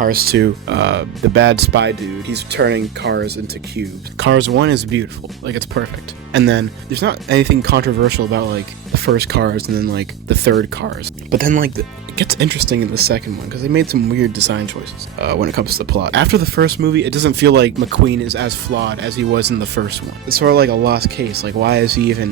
Cars 2, the bad spy dude, he's turning cars into cubes. Cars 1 is beautiful, like it's perfect. And then there's not anything controversial about like the first Cars and then like the third Cars. But then like it gets interesting in the second one because they made some weird design choices when it comes to the plot. After the first movie, it doesn't feel like McQueen is as flawed as he was in the first one. It's sort of like a lost case. Like, why is he even,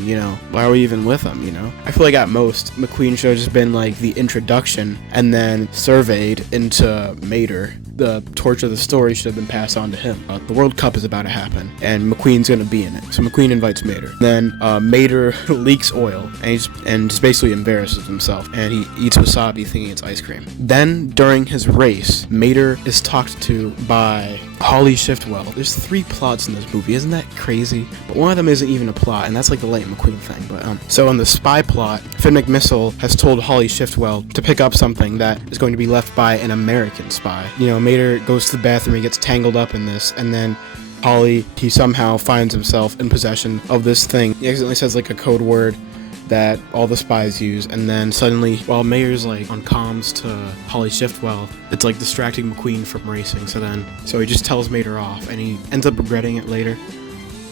why are we even with him, I feel like at most, McQueen should have just been like the introduction and then surveyed into Mater. The torch of the story should have been passed on to him. The World Cup is about to happen, and McQueen's gonna be in it. So McQueen invites Mater. Then Mater leaks oil, and just basically embarrasses himself, and he eats wasabi thinking it's ice cream. Then, during his race, Mater is talked to by Holly Shiftwell. There's 3 plots in this movie, isn't that crazy? But one of them isn't even a plot, and that's like the Lightning McQueen thing. But so in the spy plot, Finn McMissile has told Holly Shiftwell to pick up something that is going to be left by an American spy. Mater goes to the bathroom, he gets tangled up in this, and then Holly, he somehow finds himself in possession of this thing. He accidentally says like a code word that all the spies use, and then suddenly, while Mater's like on comms to Holly Shiftwell, it's like distracting McQueen from racing. So he just tells Mater off, and he ends up regretting it later.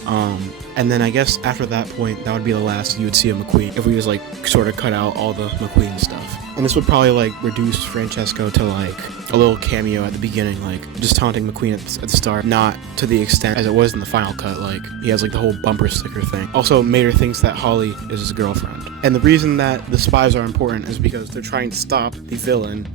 And then I guess after that point, that would be the last you would see of McQueen if we just like sort of cut out all the McQueen stuff. And this would probably like reduce Franchesco to like a little cameo at the beginning, like just taunting McQueen at the start, not to the extent as it was in the final cut. Like he has like the whole bumper sticker thing. Also, Mater thinks that Holly is his girlfriend. And the reason that the spies are important is because they're trying to stop the villain,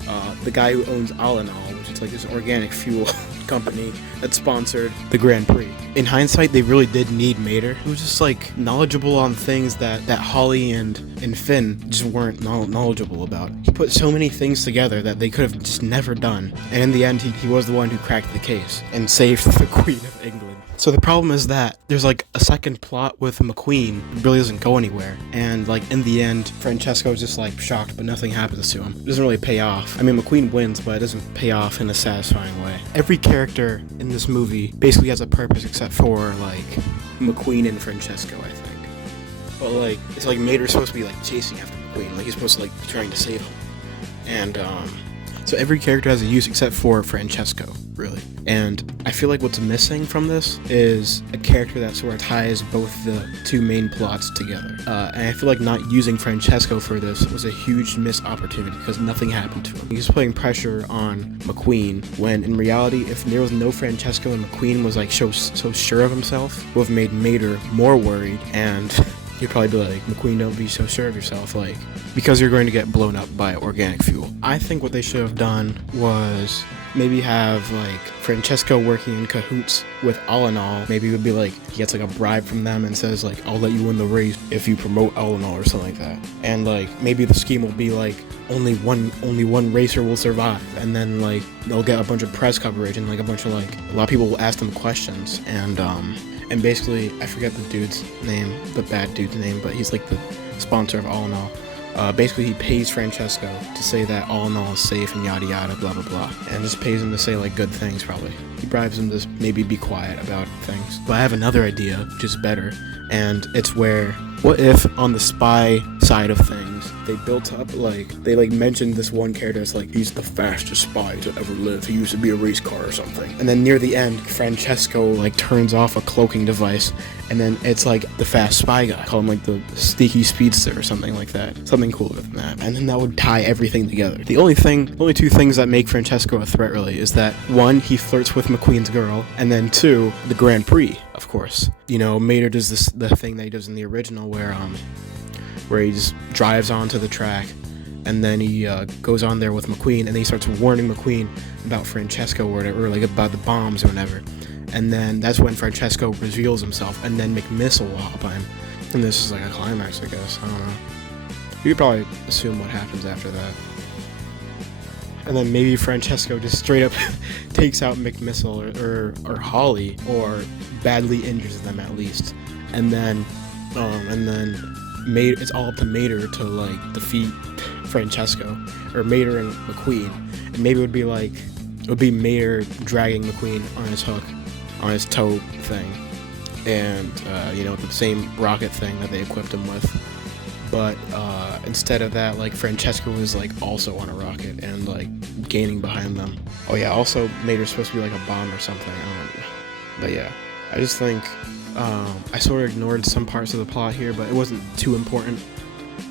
the guy who owns Alanol, which is like this organic fuel company that sponsored the Grand Prix. In hindsight, they really did need Mater, who was just like knowledgeable on things that Holly and Finn just weren't knowledgeable about. He put so many things together that they could have just never done. And in the end, he was the one who cracked the case and saved the Queen of England. So the problem is that there's like a second plot with McQueen that really doesn't go anywhere. And like in the end, Francesco's just like shocked, but nothing happens to him. It doesn't really pay off. I mean, McQueen wins, but it doesn't pay off in a satisfying way. Every character in this movie basically has a purpose except for like McQueen and Franchesco, I think. But like, it's like Mater's supposed to be like chasing after McQueen, like he's supposed to like be trying to save him. And so every character has a use except for Franchesco, really. And I feel like what's missing from this is a character that sort of ties both the 2 main plots together. And I feel like not using Franchesco for this was a huge missed opportunity because nothing happened to him. He's putting pressure on McQueen when in reality, if there was no Francesco and McQueen was like so sure of himself, it would have made Mater more worried, and you'd probably be like, McQueen, don't be so sure of yourself, like, because you're going to get blown up by organic fuel. I think what they should have done was maybe have like Franchesco working in cahoots with Alanol. Maybe it would be like he gets like a bribe from them and says like, I'll let you win the race if you promote Alanol or something like that. And like maybe the scheme will be like only one racer will survive, and then like they'll get a bunch of press coverage and like a lot of people will ask them questions, and basically I forget the dude's name, the bad dude's name, but he's like the sponsor of Alanol. Basically he pays Franchesco to say that Alanol is safe and yada yada blah blah blah, and just pays him to say like good things. Probably he bribes him to maybe be quiet about things. But I have another idea which is better, and it's where, what if on the spy side of things they built up like they like mentioned this one character as like he's the fastest spy to ever live, he used to be a race car or something, and then near the end Francesco like turns off a cloaking device, and then it's like the fast spy guy, call him like the sneaky speedster or something like that, something cooler than that, and then that would tie everything together. The only 2 things that make Francesco a threat really is that 1, he flirts with McQueen's girl, and then 2, the Grand Prix, of course. Mater does the thing that he does in the original where he just drives onto the track, and then he goes on there with McQueen, and then he starts warning McQueen about Franchesco or whatever, or like about the bombs or whatever. And then that's when Franchesco reveals himself, and then McMissile will hop on him. And this is like a climax, I guess. I don't know. You could probably assume what happens after that. And then maybe Franchesco just straight up takes out McMissile or Holly, or badly injures them at least. And then it's all up to Mater to like defeat Franchesco, or Mater and McQueen. And maybe it would be Mater dragging McQueen on his hook, on his toe thing, and the same rocket thing that they equipped him with. but instead of that, like, Franchesco was like also on a rocket and like gaining behind them. Oh yeah, also Mater's supposed to be like a bomb or something. But yeah, I just think I sort of ignored some parts of the plot here, but it wasn't too important.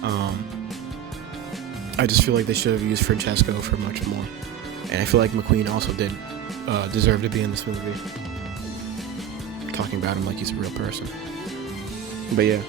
I just feel like they should have used Franchesco for much more, and I feel like McQueen also did deserve to be in this movie. Talking about him like he's a real person. But yeah.